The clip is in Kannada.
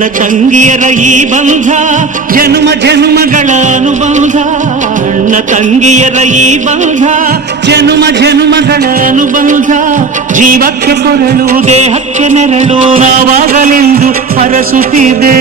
ಅಣ್ಣ ತಂಗಿಯರ ಈ ಬಂಧ ಜನುಮ ಜನುಮಗಳ ಅನುಬಂಧ. ಅಣ್ಣ ತಂಗಿಯರ ಈ ಬಂಧ ಜನುಮ ಜನುಮಗಳ ಅನುಬಂಧ. ಜೀವಕ್ಕೆ ಕೊರಳು ದೇಹಕ್ಕೆ ನೆರಳು ನಾವಾಗಲೆಂದು ಹರಸುತ್ತಿದೆ.